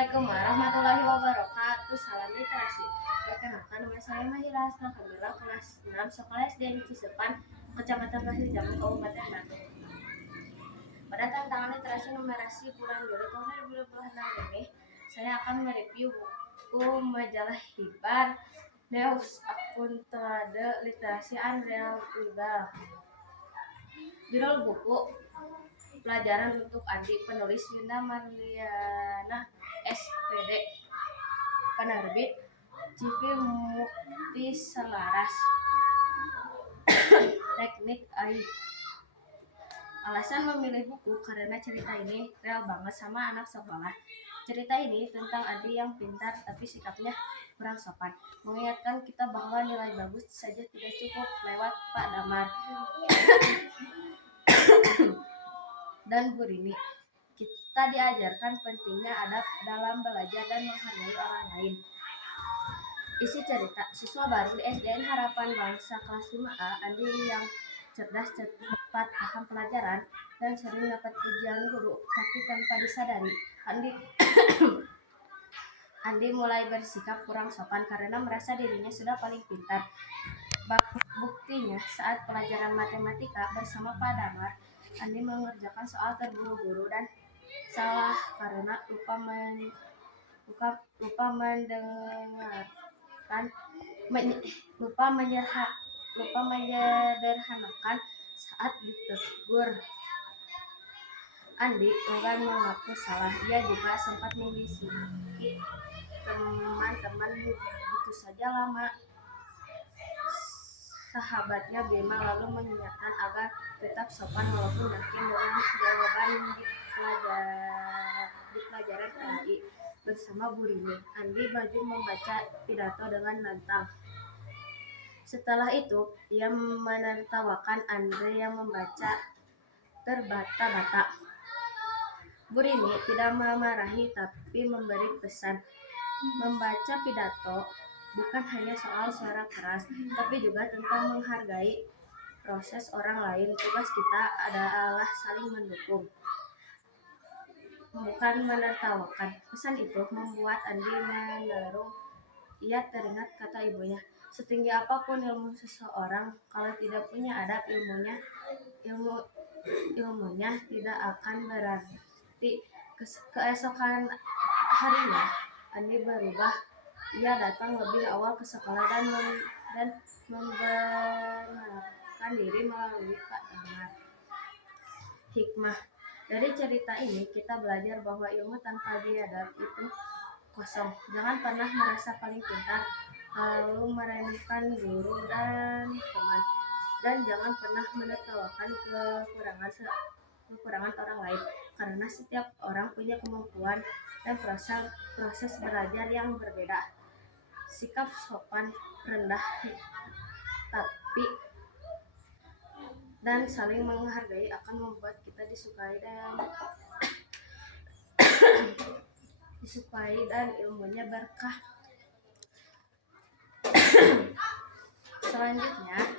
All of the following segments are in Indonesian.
Assalamualaikum warahmatullahi wabarakatuh. Salam literasi. Perkenalkan, nama saya Mahira Asma Kamila, kelas 6 sekolah SD Cisepan, Kecamatan Pasir Jambu, Kabupaten Bandung. Pada tantangan literasi numerasi bulan Juli tahun 2026 ini, saya akan mereview buku majalah Hibar News akun Telade Literasi Unreal Libal. Judul buku Pelajaran untuk Adik, penulis Yunda Marliana SPD, penerbit Civi Mukti Selaras. Teknik AI. Alasan memilih buku karena cerita ini real banget sama anak sekolah. Cerita ini tentang Adi yang pintar tapi sikapnya kurang sopan, mengingatkan kita bahwa nilai bagus saja tidak cukup lewat Pak Damar dan Bu Rini. Kita diajarkan pentingnya adab dalam belajar dan menghargai orang lain. Isi cerita, siswa baru di SDN Harapan Bangsa kelas 5A, Andi yang cerdas, cepat paham pelajaran, dan sering dapat pujian guru, tapi tanpa disadari, Andi mulai bersikap kurang sopan karena merasa dirinya sudah paling pintar. Buktinya, saat pelajaran matematika bersama Pak Damar, Andi mengerjakan soal terburu-buru dan salah karena lupa menyederhanakan saat ditegur. Andi enggan mengaku salah. Ia juga sempat membisiki teman-teman begitu saja lama. Sahabatnya Bima lalu mengingatkan agar tetap sopan walaupun yakin dengan jawaban di pelajaran AI. Bersama Bu Rini, Andi maju membaca pidato dengan lantang. Setelah itu, ia menertawakan Andre yang membaca terbata-bata. Bu Rini tidak memarahi tapi memberi pesan. Membaca pidato bukan hanya soal suara keras, tapi juga tentang menghargai proses orang lain. Tugas kita adalah saling mendukung, bukan menertawakan. Pesan itu membuat Andi menerung. Ia teringat kata ibunya, setinggi apapun ilmu seseorang, kalau tidak punya adab, ilmunya tidak akan berarti. Keesokan harinya, Andi berubah. Ia datang lebih awal ke sekolah dan membenarkan diri melalui Pak Damar. Hikmah. Dari cerita ini kita belajar bahwa ilmu tanpa biadab itu kosong. Jangan pernah merasa paling pintar lalu meremehkan guru dan teman, dan jangan pernah menertawakan kekurangan orang lain, karena setiap orang punya kemampuan dan proses belajar yang berbeda. Sikap sopan, rendah dan saling menghargai akan membuat kita disukai dan ilmunya berkah. Selanjutnya,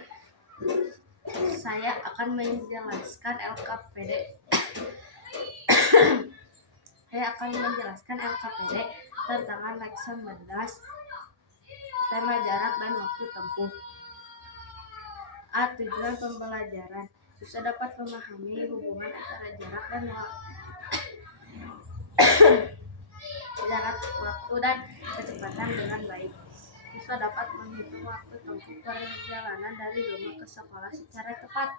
saya akan menjelaskan LKPD. Tantangan lekson 11, tema jarak dan waktu tempuh. A. Tujuan pembelajaran. Siswa dapat memahami hubungan antara jarak, waktu dan kecepatan dengan baik. Siswa dapat menghitung waktu tempuh perjalanan dari rumah ke sekolah secara tepat.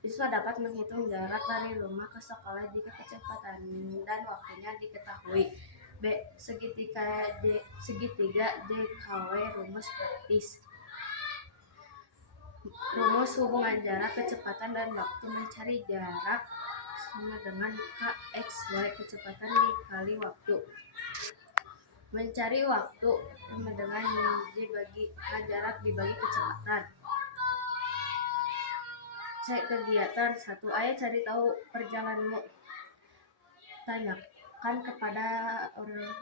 Siswa dapat menghitung jarak dari rumah ke sekolah jika kecepatan dan waktunya diketahui. B. Segitiga JKW rumus praktis. Rumus hubungan jarak, kecepatan, dan waktu. Mencari jarak sama dengan KXY, kecepatan dikali waktu. Mencari waktu sama dengan J bagi K, jarak dibagi kecepatan. C. Kegiatan 1. Ayo cari tahu perjalananmu. Tanyakan kepada orang.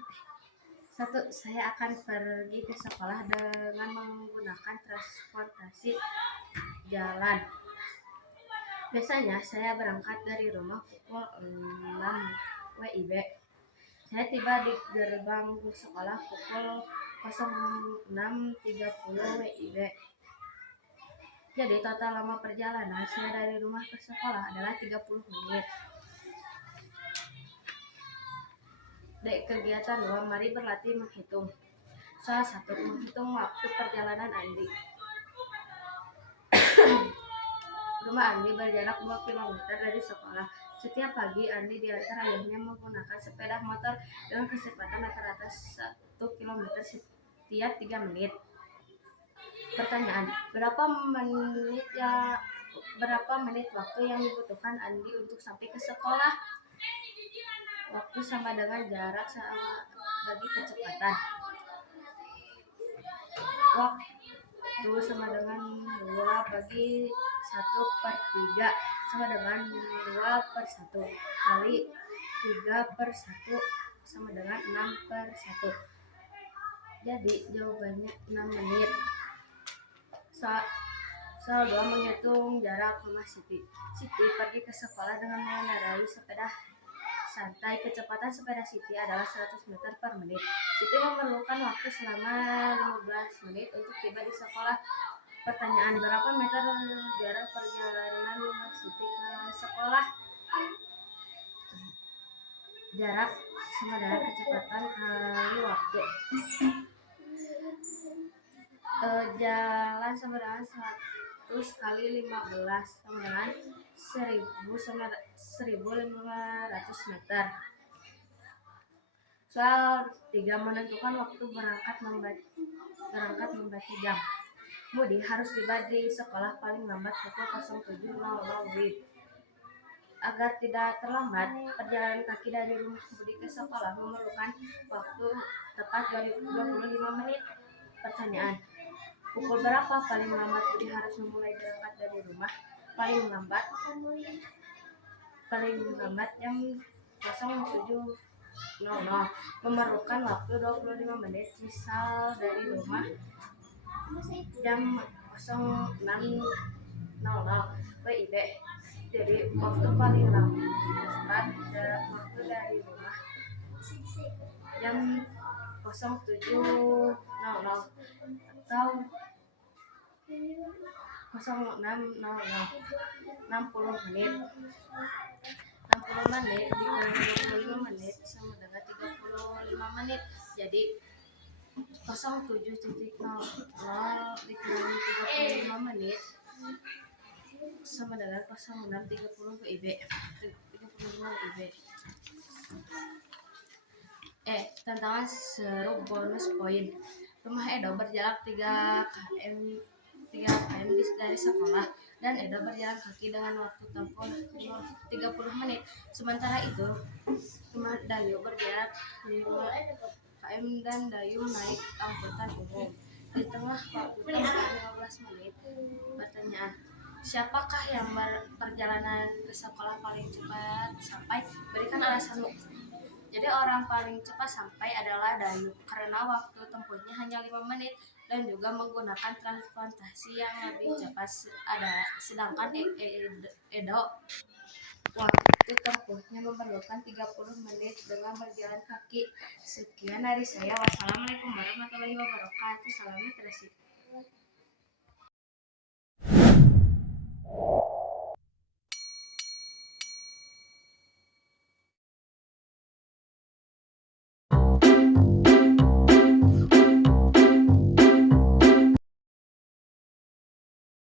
1. Saya akan pergi ke sekolah dengan menggunakan transportasi jalan. Biasanya saya berangkat dari rumah pukul 6 WIB. Saya tiba di gerbang sekolah pukul 06.30 WIB. Jadi total lama perjalanan saya dari rumah ke sekolah adalah 30 menit. Dek kegiatan 2, mari berlatih menghitung. Salah 1, menghitung waktu perjalanan Andi. Rumah Andi berjarak 2 km dari sekolah. Setiap pagi Andi diantar ayahnya menggunakan sepeda motor dengan kecepatan rata-rata 1 km setiap 3 menit. Pertanyaan, berapa menit waktu yang dibutuhkan Andi untuk sampai ke sekolah? Waktu sama dengan jarak sama bagi kecepatan. Waktu sama dengan 2 bagi 1/3 sama dengan 2/1 kali 3/1 sama dengan 6/1. Jadi jawabannya 6 menit. Soal 2, menghitung jarak rumah Siti. Siti pergi ke sekolah dengan mengendarai sepeda santai. Kecepatan sepeda Siti adalah 100 meter per menit. Siti memerlukan waktu selama 15 menit untuk tiba di sekolah. Pertanyaan, berapa meter jarak perjalanan rumah Siti ke sekolah? Jarak sama dengan kecepatan kali waktu. Jalan sama dengan 100 kali 15 sama dengan 1.500 meter. Soal 3, menentukan waktu berangkat membaca jam. Budi harus tiba di sekolah paling lambat pukul 07.00 WIB. Agar tidak terlambat, perjalanan kaki dari rumah Budi ke sekolah memerlukan waktu tepat 25 menit. Pertanyaan, pukul berapa paling lambat Budi harus memulai berangkat dari rumah? Paling lambat jam 07.00, memerlukan waktu 25 menit. Misal dari rumah jam 06.00 WIB. Jadi waktu paling lambat waktu dari rumah jam 07.00 atau 06.00. 60 menit dikurangi 25 menit sama dengan 35 menit. Jadi 07.00 dikurangi 35 menit sama dengan 06.30 WIB. 35 WIB. Tantangan seru bonus poin. Rumah Edo berjarak 3 km dari sekolah dan Edo berjalan kaki dengan waktu tempuh 30 menit. Sementara itu, rumah Dayu berjarak 5 km dan Dayu naik angkutan umum. Di tengah waktu tempuh 15 menit. Pertanyaan, siapakah yang perjalanan ke sekolah paling cepat sampai? Berikan alasanmu. Jadi orang paling cepat sampai adalah Dayu karena waktu tempuhnya hanya 5 menit dan juga menggunakan transportasi yang lebih cepat. Sedangkan Edo waktu tempuhnya memerlukan 30 menit dengan berjalan kaki. Sekian dari saya. Wassalamualaikum warahmatullahi wabarakatuh. Salam literasi.